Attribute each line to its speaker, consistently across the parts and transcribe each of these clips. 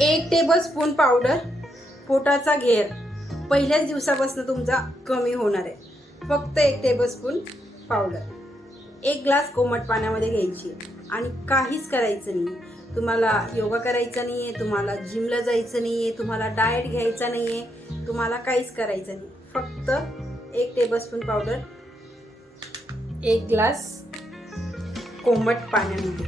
Speaker 1: एक tablespoon powder पोटाचा घेर. पहिल्याच दिवसापासून तुमचा कमी होणार आहे. फक्त एक टेबल स्पून पावडर एक ग्लास कोमट पाण्यामध्ये घ्यायची. आणि काहीच करायचं नाही तुम्हाला योगा करायचा नाही आहे तुम्हाला जिमला जायचं नाही आहे तुम्हाला डाएट घ्यायचा नाही आहे तुम्हाला काहीच करायचं नाही. फक्त एक टेबलस्पून पावडर एक ग्लास कोमट पाण्यामध्ये.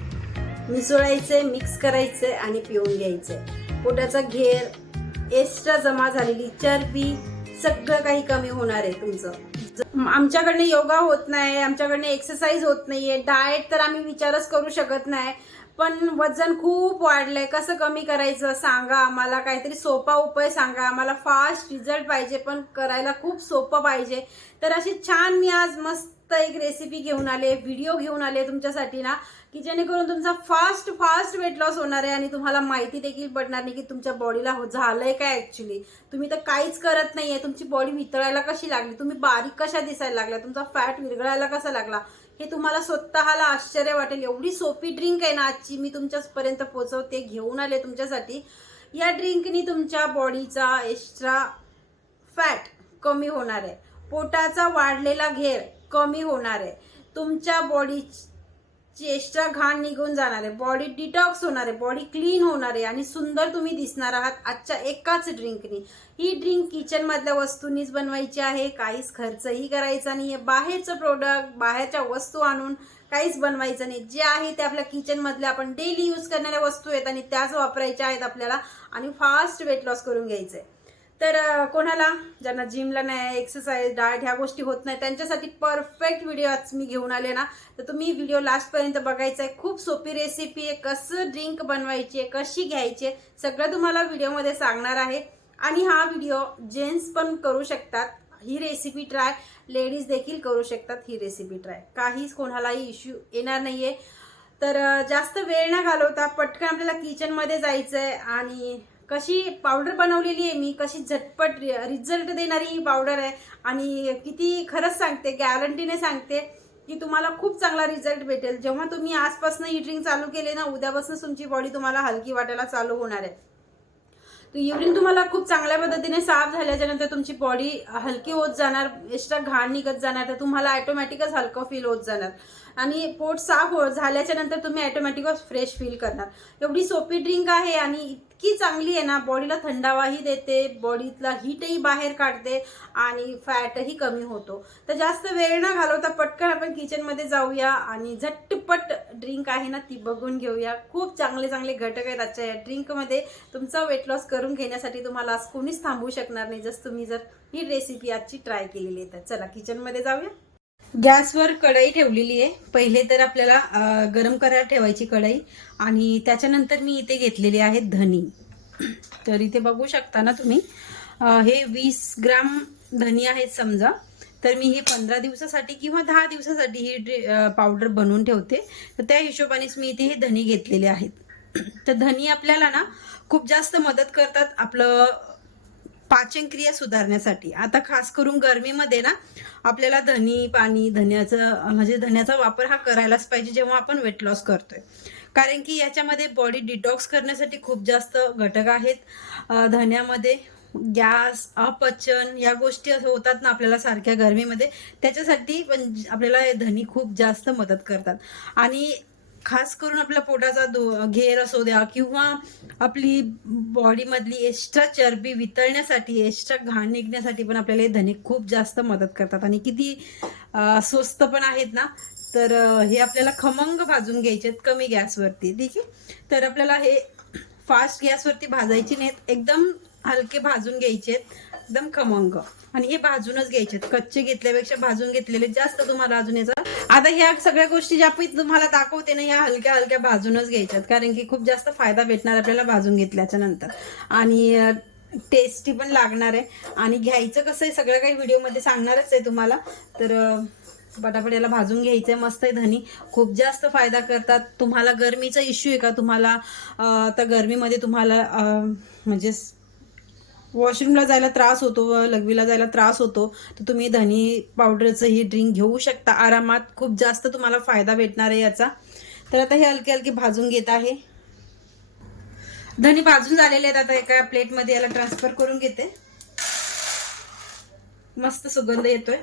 Speaker 1: मिसळायचं आहे मिक्स करायचं आहे आणि पिऊन घ्यायचं आहे पोटाचा घेर एक्स्ट्रा जमा झालेली चरबी सगळं काही कमी होणार आहे तुमचं. आमच्याकडनं योगा होत नाही आमच्याकडनं एक्सरसाइज होत नाहीये डाएट तर आम्ही विचारच करू शकत नाही. पण वजन खूप वाढलंय. कसं कमी करायचं सांगा आम्हाला. काहीतरी सोपा उपाय सांगा. आम्हाला फास्ट रिझल्ट पाहिजे पण करायला खूप सोपं पाहिजे. तर अशी छान मी आज मस्त एक रेसिपी घेऊन आले व्हिडिओ घेऊन आले तुमच्यासाठी ना की जेणेकरून तुमचा फास्ट फास्ट वेट लॉस होणार आहे आणि तुम्हाला माहिती देखील पडणार नाही की तुमच्या बॉडीला हो झालंय काय ऍक्च्युली तुम्ही तर काहीच करत नाहीये. तुमची बॉडी वितळायला कशी लागली? तुम्ही बारीक कशा दिसायला लागला तुमचा फॅट विरघळायला कसा लागला? हे तुम्हाला स्वतःला आश्चर्य वाटेल. एवढी सोपी ड्रिंक आहे ना आजची मी तुमच्यापर्यंत पोचवते घेऊन आले तुमच्यासाठी. या ड्रिंकनी तुमच्या बॉडीचा एक्स्ट्रा फॅट कमी होणार आहे. पोटाचा वाढलेला घेर कमी होणार आहे. तुमच्या बॉडी चेस्टचा घाण निघून जाणार आहे. बॉडी डिटॉक्स होणार आहे. बॉडी क्लीन होणार आहे. आणि सुंदर तुम्ही दिसणार आहात आजच्या एकाच ड्रिंकनी ही ड्रिंक किचनमधल्या वस्तूंनीच बनवायची आहे. काहीच खर्चही करायचा नाही आहे बाहेरचं प्रोडक्ट बाहेरच्या वस्तू आणून काहीच बनवायचं नाही. जे आहे ते आपल्या किचनमधल्या आपण डेली यूज करणाऱ्या वस्तू आहेत आणि त्याच वापरायच्या आहेत आपल्याला. आणि फास्ट वेट लॉस करून घ्यायचं आहे तर कोणाला? ज्यांना जिमला नाही एक्सरसाइज डाएट ह्या गोष्टी होत नाही त्यांच्यासाठी परफेक्ट व्हिडिओ आज मी घेऊन आले ना. तर तुम्ही व्हिडिओ लास्टपर्यंत बघायचा आहे खूप सोपी रेसिपी आहे कसं ड्रिंक बनवायची आहे कशी घ्यायची आहे सगळं तुम्हाला व्हिडिओमध्ये सांगणार आहे. आणि हा व्हिडिओ जेंट्स पण करू शकतात. ही रेसिपी ट्राय लेडीज देखील करू शकतात ही रेसिपी ट्राय काहीच कोणालाही इश्यू येणार नाहीये. तर जास्त वेळ न घालवता पटकन आपल्याला किचनमध्ये जायचं आहे आणि कशी पावडर बनवलेली आहे मी कशी झटपट रिझल्ट देणारी ही पावडर आहे. आणि किती खरंच सांगते गॅरंटीने सांगते की तुम्हाला खूप चांगला रिझल्ट भेटेल. जेव्हा तुम्ही आजपासून ही ड्रिंक चालू केले ना उद्यापासून तुमची बॉडी तुम्हाला हलकी वाटायला चालू होणार आहे. तर युरिन तुम्हाला खूप चांगल्या पद्धतीने साफ झाल्याच्यानंतर तुमची बॉडी हलकी होत जाणार एक्स्ट्रा घाण निघत जाणार तर तुम्हाला ॲटोमॅटिकच हलकं फील होत जाणार. आणि पोट साफ हो झाल्याच्यानंतर तुम्ही ॲटोमॅटिकच फ्रेश फील करणार. एवढी सोपी ड्रिंक आहे आणि इतकी चांगली आहे ना बॉडीला थंडावाही देते बॉडीतला हीटही बाहेर काढते आणि फॅटही कमी होतो. तर जास्त वेळ न घालवता पटकन आपण किचनमध्ये जाऊया आणि झटपट ड्रिंक आहे ना ती बघून घेऊया. खूप चांगले चांगले घटक आहेत आजच्या या ड्रिंकमध्ये तुमचा वेट लॉस करून घेण्यासाठी तुम्हाला आज कोणीच थांबवू शकणार नाही जस्ट तुम्ही जर ही रेसिपी आजची ट्राय केलेली आहे. तर चला किचनमध्ये जाऊया. गॅसवर कढई ठेवलेली आहे. पहिले तर आपल्याला गरम करायला ठेवायची कढई आणि त्याच्यानंतर मी इथे घेतलेली आहे धनी. तर इथे बघू शकता ना तुम्ही हे वीस ग्राम धनी आहेत समजा. तर मी हे पंधरा दिवसासाठी किंवा दहा दिवसासाठी ही पावडर बनवून ठेवते. तर त्या हिशोबानेच मी इथे हे धनी घेतलेले आहेत. तर धनी आपल्याला ना खूप जास्त मदत करतात आपलं पाचनक्रिया सुधारण्यासाठी. आता खास करून गरमीमध्ये ना आपल्याला धनी पाणी धन्याचं म्हणजे धन्याचा वापर हा करायलाच पाहिजे जेव्हा आपण वेट लॉस करतोय. कारण की याच्यामध्ये बॉडी डिटॉक्स करण्यासाठी खूप जास्त घटक आहेत. धन्यामध्ये गॅस अपचन या गोष्टी असं होतात ना आपल्याला सारख्या गरमीमध्ये. त्याच्यासाठी पण आपल्याला हे धनी खूप जास्त मदत करतात. आणि खास करून आपल्या पोटाचा दो घेर असू द्या किंवा आपली बॉडीमधली एक्स्ट्रा चरबी वितळण्यासाठी एक्स्ट्रा घाण निघण्यासाठी पण आपल्याला हे धने खूप जास्त मदत करतात. आणि किती स्वस्त पण आहेत ना तर हे आपल्याला खमंग भाजून घ्यायचे आहेत कमी गॅसवरती ठीक आहे? तर आपल्याला हे फास्ट गॅसवरती भाजायचे नाहीत एकदम हलके भाजून घ्यायचे आहेत एकदम खमंग. आणि हे भाजूनच घ्यायचे आहेत. कच्चे घेतल्यापेक्षा भाजून घेतलेले जास्त तुम्हाला अजून याचा आता ह्या सगळ्या गोष्टी ज्या तुम्हाला दाखवते ना ह्या हलक्या हलक्या भाजूनच घ्यायच्यात कारण की खूप जास्त फायदा भेटणार आपल्याला भाजून घेतल्याच्या नंतर. आणि टेस्टी पण लागणार आहे. आणि घ्यायचं कसं आहे सगळं काही व्हिडिओमध्ये सांगणारच आहे तुम्हाला. तर पटापट याला भाजून घ्यायचंय मस्त आहे धनी. खूप जास्त फायदा करतात. तुम्हाला गरमीचा इश्यू आहे का? तुम्हाला आता गरमीमध्ये तुम्हाला म्हणजे वॉशरूमला जायला त्रास होतो व लघवीला जायला त्रास होतो तर तुम्ही धनी पावडरचं ही ड्रिंक घेऊ शकता. आरामात खूप जास्त तुम्हाला फायदा भेटणार आहे याचा. तर आता हे हलके हलके भाजून घेत आहे. धनी भाजून झालेले आहेत आता एका प्लेटमध्ये याला ट्रान्सफर करून घेते. मस्त सुगंध येतोय.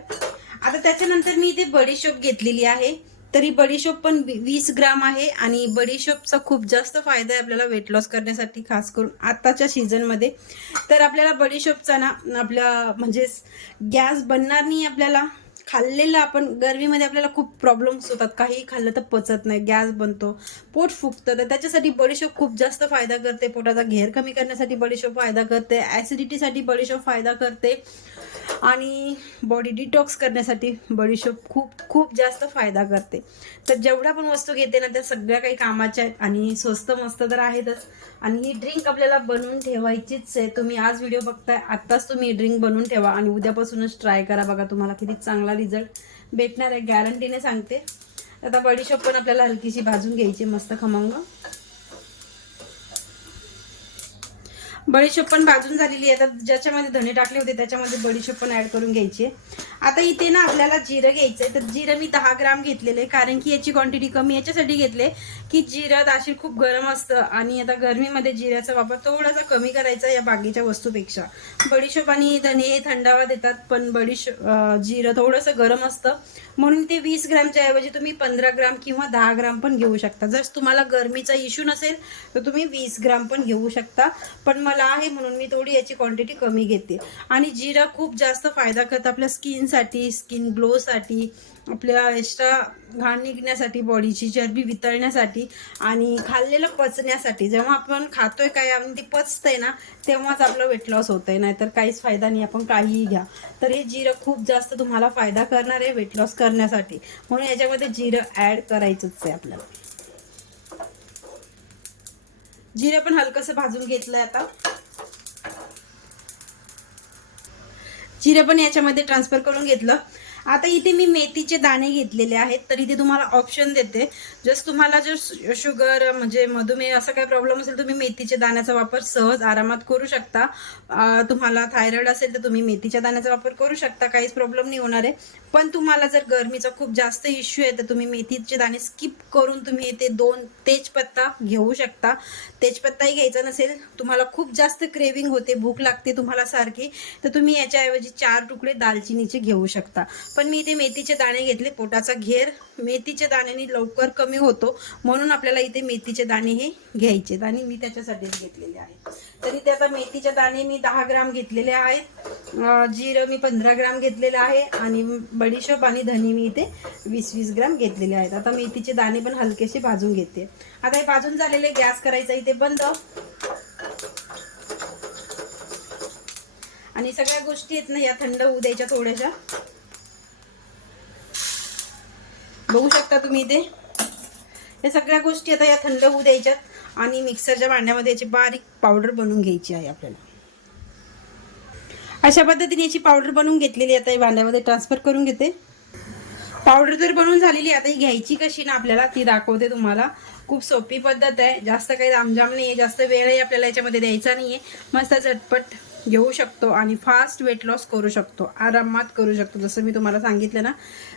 Speaker 1: आता त्याच्यानंतर मी इथे बडीशोप घेतलेली आहे. तरी बडीशोप पण वी- वीस ग्राम आहे आणि बडीशोपचा खूप जास्त फायदा आहे आपल्याला वेट लॉस करण्यासाठी खास करून आत्ताच्या सीझनमध्ये तर आपल्याला बडीशोपचा ना आपल्या म्हणजे गॅस बनणार नाही आपल्याला. खाल्लेलं आपण गरमीमध्ये आपल्याला खूप प्रॉब्लेम्स होतात. काही खाल्लं तर पचत नाही गॅस बनतो पोट फुगतं. तर त्याच्यासाठी बडीशोप खूप जास्त फायदा करते. पोटाचा घेर कमी करण्यासाठी बडीशोप फायदा करते. ॲसिडिटीसाठी बडीशोप फायदा करते. आणि बॉडी डिटॉक्स करण्यासाठी बडीशोप खूप खूप जास्त फायदा करते. तर जेवढ्या पण वस्तू घेते ना त्या सगळ्या काही कामाच्या आहेत. आणि स्वस्त मस्त तर आहेतच. आणि ही ड्रिंक आपल्याला बनवून ठेवायचीच आहे. तुम्ही आज व्हिडिओ बघताय आत्ताच तुम्ही ड्रिंक बनवून ठेवा. आणि उद्यापासूनच ट्राय करा. बघा तुम्हाला किती चांगला रिझल्ट भेटणार आहे. गॅरंटीने सांगते. आता बडीशोप पण आपल्याला हलकीशी भाजून घ्यायची मस्त खमंग. बडीशेप पण भाजून झालेली आहे. आता ज्याच्यामध्ये धने टाकले होते त्याच्यामध्ये बडीशेप पण ऍड करून घ्यायची आता इथे ना आपल्याला जिरं घ्यायचं आहे. तर जिरं मी दहा ग्राम घेतलेले आहे कारण की याची क्वांटिटी कमी याच्यासाठी घेतले की जिरं दाशी खूप गरम असतं. आणि आता गरमीमध्ये जिऱ्याचा वापर थोडासा कमी करायचा या बागेच्या वस्तूपेक्षा. बडीशेप आणि धणे हे थंडावा देतात पण बडीशेप जिरं थोडंसं गरम असतं. म्हणून ते वीस ग्रामच्या ऐवजी तुम्ही पंधरा ग्राम किंवा दहा ग्राम पण घेऊ शकता. जर तुम्हाला गरमीचा इश्यू नसेल तर तुम्ही वीस ग्राम पण घेऊ शकता. पण मला आहे म्हणून मी थोडी याची क्वांटिटी कमी घेते. आणि जिरं खूप जास्त फायदा करतं आपल्या स्किनसाठी स्किन ग्लोसाठी आपल्या एक्स्ट्रा घाण निघण्यासाठी बॉडीची चरबी वितळण्यासाठी आणि खाल्लेलं पचण्यासाठी. जेव्हा आपण खातोय काय आणि ते पचतंय ना तेव्हाच आपलं वेट लॉस होतंय. नाहीतर काहीच फायदा नाही आपण काहीही घ्या. तर हे जिरं खूप जास्त तुम्हाला फायदा करणार आहे वेट लॉस करण्यासाठी. म्हणून याच्यामध्ये जिरं ॲड करायचंच आहे आपल्याला. जिरे पण हलकंसं भाजून घेतलंय आता. जिरं पण याच्यामध्ये ट्रान्सफर करून घेतलं. आता इथे मी मेथीचे दाणे घेतलेले आहेत तर इथे तुम्हाला ऑप्शन देते. जस्ट तुम्हाला जर शुगर म्हणजे मधुमेह असा काही प्रॉब्लेम असेल तुम्ही मेथीचे दाण्याचा वापर सहज आरामात करू शकता. तुम्हाला थायरॉइड असेल तर तुम्ही मेथीच्या दाण्याचा वापर करू शकता. काहीच प्रॉब्लेम नाही होणार आहे. पण तुम्हाला जर गरमीचा खूप जास्त इश्यू आहे तर तुम्ही मेथीचे दाणे स्किप करून तुम्ही इथे दोन तेजपत्ता घेऊ शकता. तेजपत्ताही घ्यायचा नसेल तुम्हाला खूप जास्त क्रेविंग होते भूक लागते तुम्हाला सारखी तर तुम्ही याच्याऐवजी चार तुकडे दालचिनीचे घेऊ शकता. पण मी इथे मेथीचे दाणे घेतले पोटाचा घेर. मेथीच्या दाण्याने लवकर कमी होतो. म्हणून आपल्याला इथे मेथीचे दाणे हे घ्यायचे आणि मी त्याच्यासाठीच घेतलेले आहे तर इथे आता मेथीचे दाणे मी दहा ग्राम घेतलेले आहेत. जिरं मी पंधरा ग्राम घेतलेलं आहे आणि बडीशोप आणि धनी मी इथे वीस वीस ग्राम घेतलेले आहेत. आता मेथीचे दाणे पण हलकेसे भाजून घेते. आता हे भाजून झालेले गॅस करायचा इथे बंद. आणि सगळ्या गोष्टी आहेत ना या थंड होऊ द्यायच्या थोड्याशा. बघू शकता तुम्ही इथे. या सगळ्या गोष्टी आता या थंड होऊ द्यायच्यात आणि मिक्सरच्या भांड्यामध्ये याची बारीक पावडर बनवून घ्यायची आहे आपल्याला. अशा पद्धतीने याची पावडर बनवून घेतलेली आहे. आता या भांड्यामध्ये. ट्रान्सफर करून घेते. पावडर तर बनवून झालेली आहे. आता ही घ्यायची कशी ना आपल्याला ती दाखवते तुम्हाला. खूप सोपी पद्धत आहे. जास्त काही दामजाम नाही आहे जास्त वेळही आपल्याला याच्यामध्ये द्यायचा नाही आहे मस्त झटपट घेऊ शकतो आणि फास्ट वेट लॉस करू शकतो आरामात करू शकतो. जसं मी तुम्हाला सांगितलं ना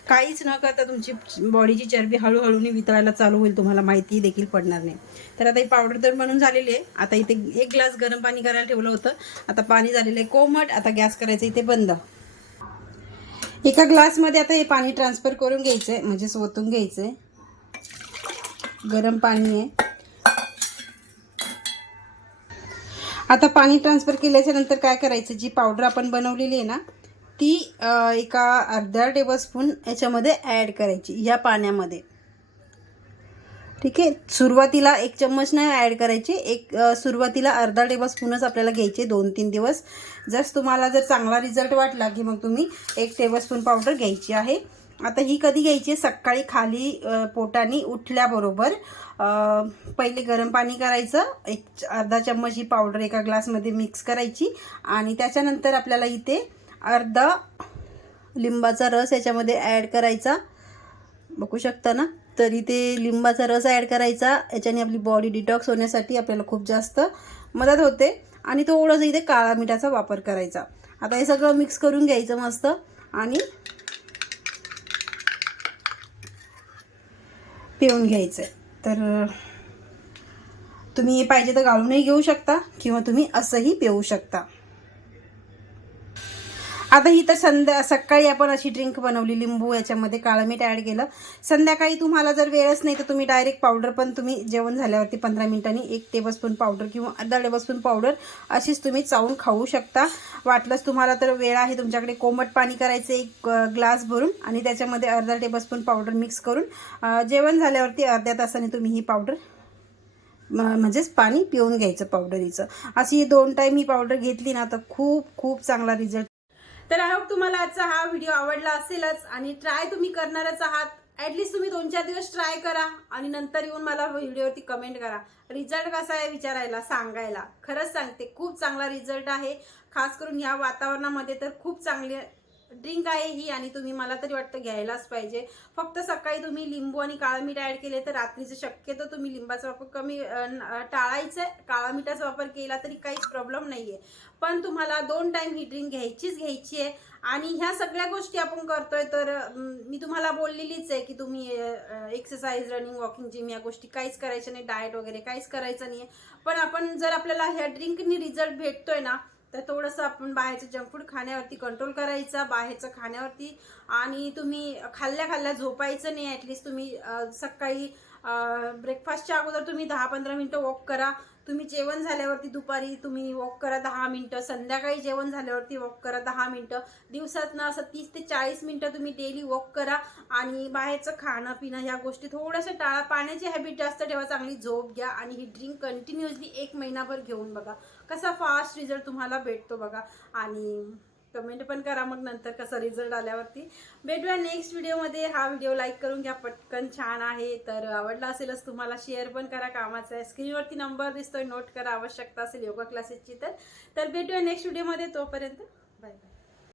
Speaker 1: काहीच न करता तुमची बॉडीची चरबी हळूहळूने वितळायला चालू होईल तुम्हाला माहिती देखील पडणार नाही. तर आता ही पावडर तर बनून झालेली आहे. आता इथे एक ग्लास गरम पाणी करायला ठेवलं होतं. आता पाणी झालेलं आहे कोमट आता गॅस करायचं इथे बंद. एका ग्लासमध्ये आता हे पाणी ट्रान्सफर करून घ्यायचं आहे म्हणजे सोतून घ्यायचं आहे गरम पाणी आहे. आता पाणी ट्रान्सफर केल्याच्यानंतर काय करायचं? जी पावडर आपण बनवलेली आहे ना ती एका अर्धा टेबलस्पून याच्यामध्ये ॲड करायची या पाण्यामध्ये. ठीक आहे? सुरुवातीला एक चम्मच नाही ॲड करायची. एक सुरुवातीला अर्धा टेबलस्पूनच आपल्याला घ्यायचे दोन तीन दिवस. जर तुम्हाला जर चांगला रिझल्ट वाटला की मग तुम्ही एक टेबलस्पून पावडर घ्यायची आहे. आता ही कधी घ्यायची? सकाळी खाली पोटाने उठल्याबरोबर पहिले गरम पाणी करायचं. एक अर्धा चम्मच ही पावडर एका ग्लासमध्ये मिक्स करायची आणि त्याच्यानंतर आपल्याला इथे अर्धा लिंबाचा रस याच्यामध्ये ॲड करायचा. बघू शकता ना? तर इथे लिंबाचा रस ॲड करायचा. याच्याने आपली बॉडी डिटॉक्स होण्यासाठी आपल्याला खूप जास्त मदत होते आणि थोडंसं इथे काळा मिठाचा वापर करायचा. आता हे सगळं मिक्स करून घ्यायचं मस्त आणि पिऊन घ्यायचं आहे तर तुम्ही पाहिजे तर गाळूनही घेऊ शकता किंवा तुम्ही असंही पिऊ शकता. आता ही तर संध्या सकाळी आपण अशी ड्रिंक बनवली लिंबू याच्यामध्ये काळं मीठ ॲड केलं. संध्याकाळी तुम्हाला जर वेळच नाही तर तुम्ही डायरेक्ट पावडर पण तुम्ही जेवण झाल्यावरती पंधरा मिनिटांनी एक टेबलस्पून पावडर किंवा अर्धा टेबलस्पून पावडर अशीच तुम्ही चावून खाऊ शकता. वाटलंच तुम्हाला तर वेळ आहे तुमच्याकडे कोमट पाणी करायचं एक ग्लास भरून आणि त्याच्यामध्ये अर्धा टेबलस्पून पावडर मिक्स करून जेवण झाल्यावरती अर्ध्या तासाने तुम्ही ही पावडर म- म्हणजेच पाणी पिऊन घ्यायचं पावडरीचं अशी दोन टाईम ही पावडर घेतली ना तर खूप खूप चांगला रिझल्ट तर आय होप तुम्हाला आजचा हा व्हिडिओ आवडला असेलच आणि ट्राय तुम्ही करणारच आहात. ॲटलिस्ट तुम्ही दोन चार दिवस ट्राय करा आणि नंतर येऊन मला व्हिडिओवरती कमेंट करा. रिझल्ट कसा आहे विचारायला सांगायला. खरंच सांगते खूप चांगला रिझल्ट आहे. खास करून ह्या वातावरणामध्ये तर खूप चांगले ड्रिंक आहे ही आणि तुम्ही मला तरी वाटतं घ्यायलाच पाहिजे. फक्त सकाळी तुम्ही लिंबू आणि काळं मीठ ॲड केले तर रात्रीचं शक्यतो तुम्ही लिंबाचा वापर कमी टाळायचा आहे काळा मिठाचा वापर केला तरी काहीच प्रॉब्लेम नाही आहे पण तुम्हाला दोन टाईम ही ड्रिंक घ्यायचीच घ्यायची आहे आणि ह्या सगळ्या गोष्टी आपण करतोय तर मी तुम्हाला बोललेलीच आहे की तुम्ही एक्सरसाइज रनिंग वॉकिंग जिम या गोष्टी काहीच करायच्या नाही डाएट वगैरे काहीच करायचं नाही पण आपण जर आपल्याला ह्या ड्रिंकनी रिझल्ट भेटतोय ना तर थोडंसं आपण बाहेरचं जंक फूड खाण्यावरती कंट्रोल करायचा बाहेरचं खाण्यावरती. आणि तुम्ही खाल्ल्या खाल्ल्या झोपायचं नाही ॲटलिस्ट तुम्ही सकाळी ब्रेकफास्टच्या अगोदर तुम्ही दहा पंधरा मिनटं वॉक करा. तुम्ही जेवण झाल्यावरती दुपारी तुम्ही वॉक करा दहा मिनटं संध्याकाळी जेवण झाल्यावरती वॉक करा दहा मिनटं. दिवसातनं असं तीस ते चाळीस मिनटं तुम्ही डेली वॉक करा आणि बाहेरचं खाणं पिणं ह्या गोष्टी थोड्याशा टाळा. पाण्याची हॅबिट जास्त ठेवा चांगली झोप घ्या आणि ही ड्रिंक कंटिन्युअसली एक महिनाभर घेऊन बघा. कसा फास्ट रिझल्ट तुम्हाला भेटतो बघा. आणि कमेंट पण करा मग नंतर कसा रिझल्ट आल्यावरती. भेटूया नेक्स्ट व्हिडिओमध्ये हा व्हिडिओ लाईक करून घ्या पटकन छान आहे. तर आवडला असेलच तुम्हाला शेअर पण करा कामाचा. आहे स्क्रीनवरती नंबर दिसतोय नोट करा. आवश्यकता असेल योगा क्लासेसची तर. तर भेटूया नेक्स्ट व्हिडिओमध्ये तोपर्यंत बाय बाय